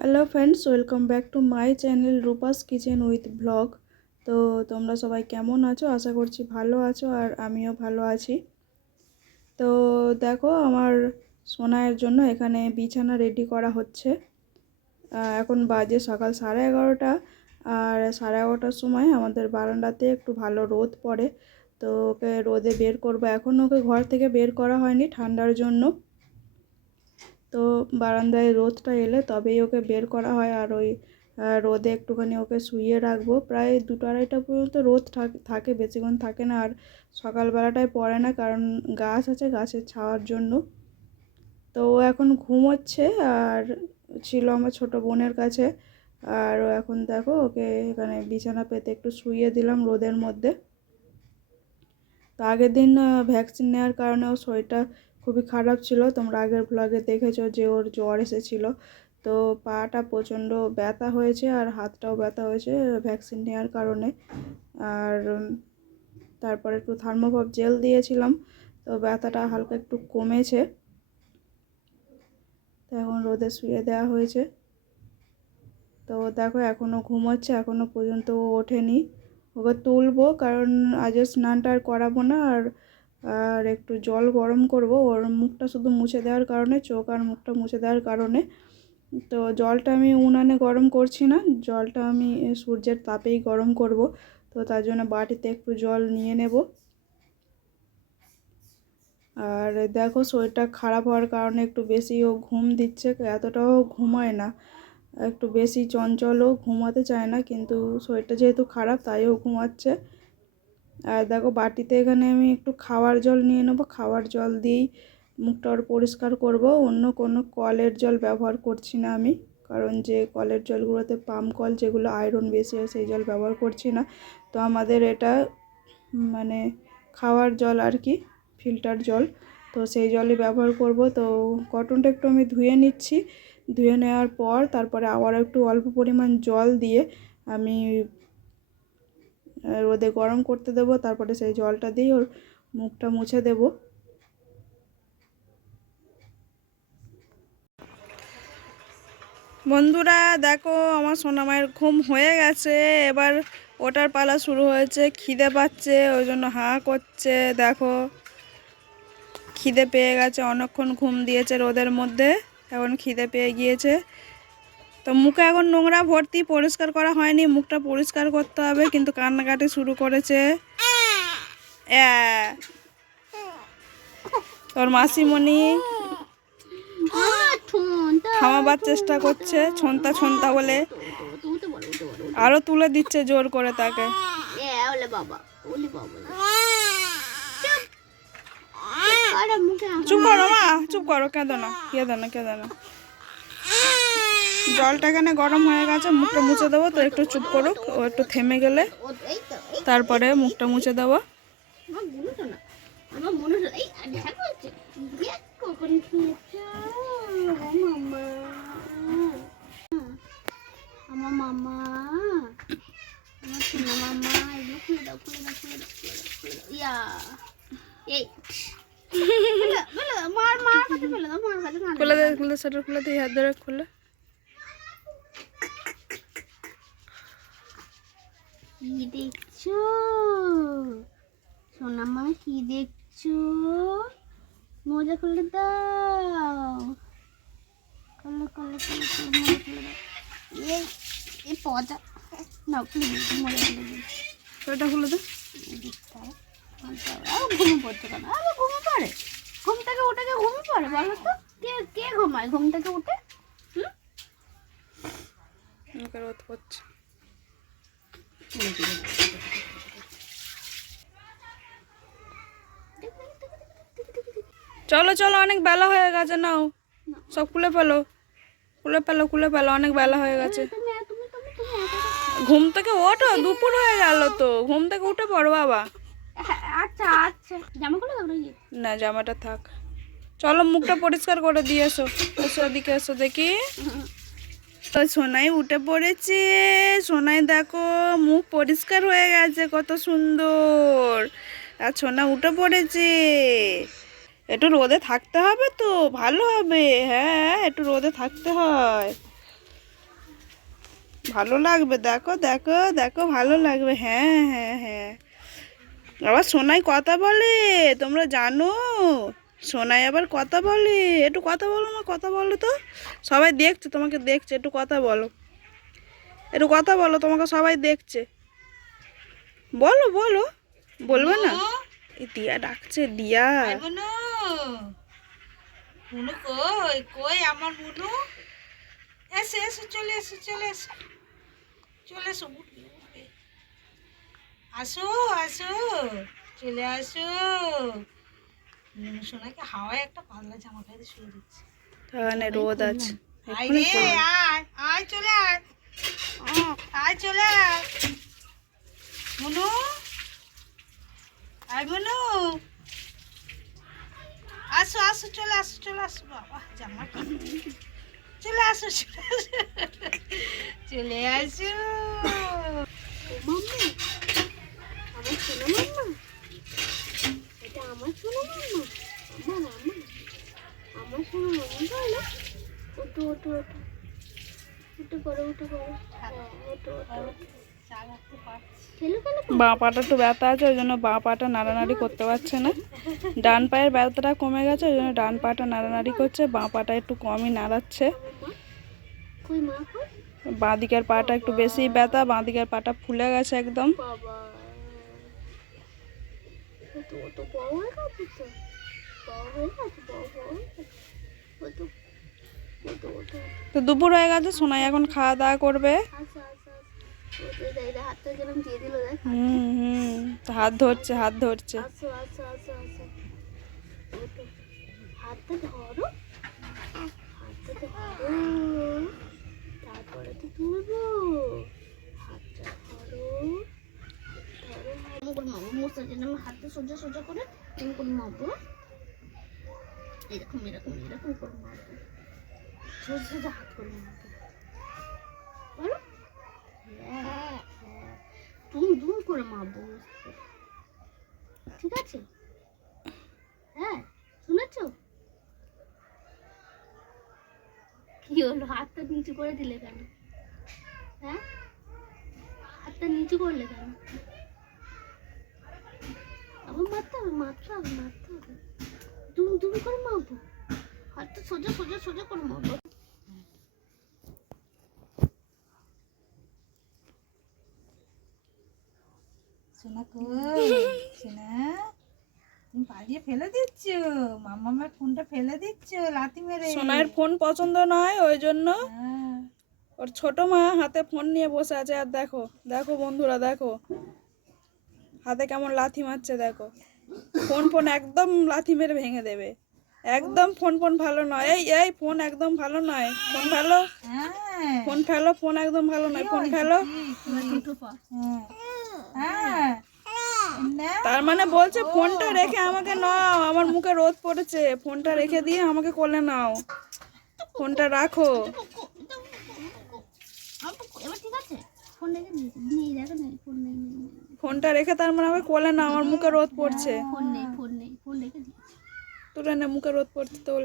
Hello friends, welcome back to my channel Rupa's kitchen with blog. তো তোমরা সবাই কেমন আছো? আশা করছি ভালো আছো, আর আমিও ভালো আছি। তো দেখো, আমার সোনায়ের জন্য এখানে বিছানা রেডি করা হচ্ছে। এখন বাজে সকাল 11:30, আর 11:30টার সময় আমাদের বারান্দাতে একটু ভালো রোদ পড়ে। তো ওকে রোদে বের করবো। এখন ওকে ঘর থেকে বের করা হয়নি ঠান্ডার জন্য। তো বারান্দায় রোদটা এলে তবেই ওকে বের করা হয়। আর ওই রোদে একটুখানি ওকে শুইয়ে রাখবো, প্রায় 2-2:30 পর্যন্ত রোদ থাকে, বেশিক্ষণ থাকে না। আর সকালবেলাটায় পড়ে না, কারণ গাছ আছে, গাছের ছাওয়ার জন্য। তো ও এখন ঘুমোচ্ছে, আর ছিল আমার ছোট বোনের কাছে। আর ও এখন দেখো, ওকে এখানে বিছানা পেতে একটু শুইয়ে দিলাম রোদের মধ্যে। তো আগের দিন ভ্যাকসিন নেওয়ার কারণে ওর শরীরটা খুবই খারাপ ছিল। তোমরা আগের ব্লগে দেখেছো যে ওর জ্বর এসেছিল। তো পাটা প্রচণ্ড ব্যথা হয়েছে, আর হাতটাও ব্যথা হয়েছে ভ্যাকসিন নেওয়ার কারণে। আর তারপরে একটু থার্মোকপ জেল দিয়েছিলাম, তো ব্যথাটা হালকা একটু কমেছে। তো এখন রোদে শুয়ে দেওয়া হয়েছে। তো দেখো, এখনও ঘুমোচ্ছে, এখনও পর্যন্ত ও ওঠেনি। ওকে তুলবো, কারণ আজও স্নানটা আর করাবো না। আর আর একটু জল গরম করব ওর মুখটা শুধু মুছে দেওয়ার কারণে, চোখ আর মুখটা মুছে দেওয়ার কারণে। তো জলটা আমি উনানে গরম করছি না, জলটা আমি সূর্যের তাপেই গরম করব। তো তার জন্য বাটিতে একটু জল নিয়ে নেব। আর দেখো, শরীরটা খারাপ হওয়ার কারণে একটু বেশি ও ঘুম দিচ্ছে, এতটাও ঘুমায় না, একটু বেশি চঞ্চলও, ঘুমাতে চায় না। কিন্তু শরীরটা যেহেতু খারাপ, তাইও ঘুমাচ্ছে। আর দেখো, বাটিতে এখানে আমি একটু খাওয়ার জল নিয়ে নেবো। খাওয়ার জল দিয়েই মুখটা ওর পরিষ্কার করব। অন্য কোনো কলের জল ব্যবহার করছি না আমি, কারণ যে কলের জলগুলোতে পাম্প কল, যেগুলো আয়রন বেশি হয়, সেই জল ব্যবহার করছি না। তো আমাদের এটা মানে খাওয়ার জল আর কি, ফিল্টার জল। তো সেই জলই ব্যবহার করব। তো কটনটা একটু আমি ধুয়ে নিচ্ছি। ধুয়ে নেওয়ার পর তারপরে আবার একটু অল্প পরিমাণ জল দিয়ে আমি রোদে গরম করতে দেবো। তারপরে সেই জলটা দিয়ে ওর মুখটা মুছে দেব। বন্ধুরা দেখো, আমার সোনামায়ের ঘুম হয়ে গেছে, এবার ওটার পালা শুরু হয়েছে। খিদে পাচ্ছে, ওই জন্য হাঁ করছে। দেখো, খিদে পেয়ে গেছে, অনেকক্ষণ ঘুম দিয়েছে রোদের মধ্যে, এখন খিদে পেয়ে গিয়েছে। তো মুখে এখন নোংরা ভর্তি, পরিষ্কার করা হয়নি, মুখটা পরিষ্কার করতে হবে। কিন্তু কান্নাকাটি শুরু করেছে। তোর মাসিমণি থামাবার চেষ্টা করছে, ছন্তা ছন্তা বলে আরো তুলে দিচ্ছে জোর করে তাকে। চুপ করো মা, চুপ করো, কেঁদো না, কেঁদো না, কেঁদো না। জলটা এখানে গরম হয়ে গেছে, মুখটা মুছে দেবো। তো একটু চুপ করুক, ও একটু থেমে গেলে তারপরে মুখটা মুছে দেবো। আমার মামা, আমার সোনা মামা, এগুলো খুলে দাও, খুলে দাও, খুলে দাও, খুলে দাও, খুলে দাও। ইয়া, এই মার মার কাছে ফেলে দাও, মার কাছে। খুলে দে, খুলে দে, সেটা খুলে দে, হাত ধরে খুলে। কি দেখছো সোনা মা, কি দেখছো? মজা খুলে দাও, খুলে খুলে খুলে খুলে মজা খুলে দাও। এই পজা না, খুলে দিই, মজা খুলে দিই। সেটা খুলে দে। ঘুমে পড়ছে কেন? আবার ঘুমে পড়ে? ঘুম থেকে উঠে কে ঘুমে পড়ে বলো তো? কে কে ঘুমায় ঘুম থেকে উঠে? রোদ করছে। চলো চলো, অনেক বেলা হয়ে গেছে, নাও সব খুলে ফেলো, খুলে ফেলো, খুলে ফেলো, অনেক বেলা হয়ে গেছে। ঘুম থেকে ওঠো, দুপুর হয়ে গেল তো, ঘুম থেকে উঠে পড়ো বাবা। আচ্ছা আচ্ছা, জামা খুলে দাও নাকি? না, জামাটা থাক। চলো, মুখটা পরিষ্কার করে দিয়ে এসো। এসো, এদিকে এসো দেখি। তো সোনাই উঠে পড়েছে। সোনাই দেখো, মুখ পরিষ্কার হয়ে গেছে, কত সুন্দর। আর সোনা উঠে পড়েছে। একটু রোদে থাকতে হবে তো, ভালো হবে। হ্যাঁ, একটু রোদে থাকতে হয়। ভালো লাগবে, দেখো দেখো দেখো, ভালো লাগবে। হ্যাঁ হ্যাঁ হ্যাঁ, আবার সোনাই কথা বলে, তোমরা জানো? সোনাই আবার কথা বলে। একটু কথা বলো, মা কথা বলো তো, সবাই দেখছে, তোমাকে দেখছে, একটু কথা বলো, একটু কথা বলো, তোমাকে সবাই দেখছে, বলো বলো। বলবে না? এই দিয়া ডাকছে, দিয়া। মুনু, মুনু কই কই আমার মুনু? এসে এসে চলে এসে চলে এসে চলে এসো, উঠবে উঠবে। আসো আসো, চলে আসো। মুনু সোনাকে হাওয়ায় একটা পাতলা জামা গায়ে দিয়ে শুয়ে দিচ্ছে। তাহলে রোদ আছে। আয় রে, আয় আয়, চলে আয়, আয় চলে আয় মুনু, আয় মুনু, আসো আসো, চলে আসো চলে আসো। বাবা জামা কি, চলে আসো চলে আসো, চলে আসো। মাম্মা, আমার সোনা মাম্মা, এটা আমার সোনা মাম্মা, আমার সোনা মাম্মা বলো। ওটো ওটো ওটো, উঠে পড়ো উঠে পড়ো, ওটো ওটো, চালাতে পারছি। খেলো খেলো। বাঁ পাটা একটু ব্যথা আছে, ওই জন্য বাঁ পাটা নাড়ানাড়ি করতে পারছে না। ডান পায়ের ব্যথাটা কমে গেছে, ওই জন্য ডান পাটা নাড়ানাড়ি করছে, বাঁ পাটা একটু কমই নাড়াচ্ছে। কই মা কই? বাঁ দিকের পাটা একটু বেশি ব্যথা, বাঁ দিকের পাটা ফুলে গেছে একদম। বাবা, ওটো ওটো বড় হয়ে গেছে তো, বড় হয়ে গেছে, বড় হয়ে গেছে, ওটো ওটো ওটো। তো দুপুর হয়ে গেছে, সোনাই এখন খাওয়া দাওয়া করবে। আচ্ছা আচ্ছা আচ্ছা, ওটো এটা হাতটা যেরকম দিয়ে দিল দেখ। তো হাত ধরছে, হাত ধরছে। আচ্ছা আচ্ছা আচ্ছা আচ্ছা, ওটো হাতটা ধরো, হাতটা ধরো, তারপরে তো তুলবো। হাতটা ধরো, ধরো, এরকম করে মারবো, মোছার জন্য আমি হাতটা সোজা সোজা করে এরকম করে মারবো, এরকম এরকম এরকম করে মারবো, সোজা সোজা হাত করে মারবো, বলো। হ্যাঁ হ্যাঁ, দুম দুম করে মারবো, ঠিক আছে? হ্যাঁ, শুনেছো? কি হলো, হাতটা নিচু করে দিলে কেন? হ্যাঁ, হাতটা নিচু করলে কেন? আবার মারতে হবে মারতে হবে মারতে হবে, দুম দুম করে মারবো, হাতটা সোজা সোজা সোজা করে মারবো। সোনা কই, সোনা তুমি পালিয়ে ফেলে দিচ্ছ, মামার ফোনটা ফেলে দিচ্ছ লাথি মেরে। সোনাইয়ের ফোন পছন্দ নয়, ওই জন্য হ্যাঁ, ওর ছোট মা হাতে ফোন নিয়ে বসে আছে। আর দেখো দেখো বন্ধুরা, দেখো হাতে কেমন লাথি মারছে, দেখো। ফোন ফোন একদম লাথি মেরে ভেঙে দেবে, একদম ফোন ফোন ভালো নয়। এই এই ফোন একদম ভালো নয়, ফোন ফেলো, হ্যাঁ, ফোন ফেলো, ফোন একদম ভালো নয়, ফোন ফেলো। হ্যাঁ, না, তার মানে বলছে ফোনটা রেখে আমাকে নাও, আমার মুখে রোদ পড়েছে, ফোনটা রেখে দিয়ে আমাকে কোলে নাও, ফোনটা রাখো। এবার ঠিক আছে, ফোন রেখে নিয়ে দেখো না, ফোন নেই, ফোনটা রেখে তার মানে আমাকে কোলে নাও, আমার মুখে রোদ পড়ছে। ফোন নেই, ফোন নেই, ফোন রেখে দিয়েছি। তোর মুখে রোদ পড়ছে, তোল।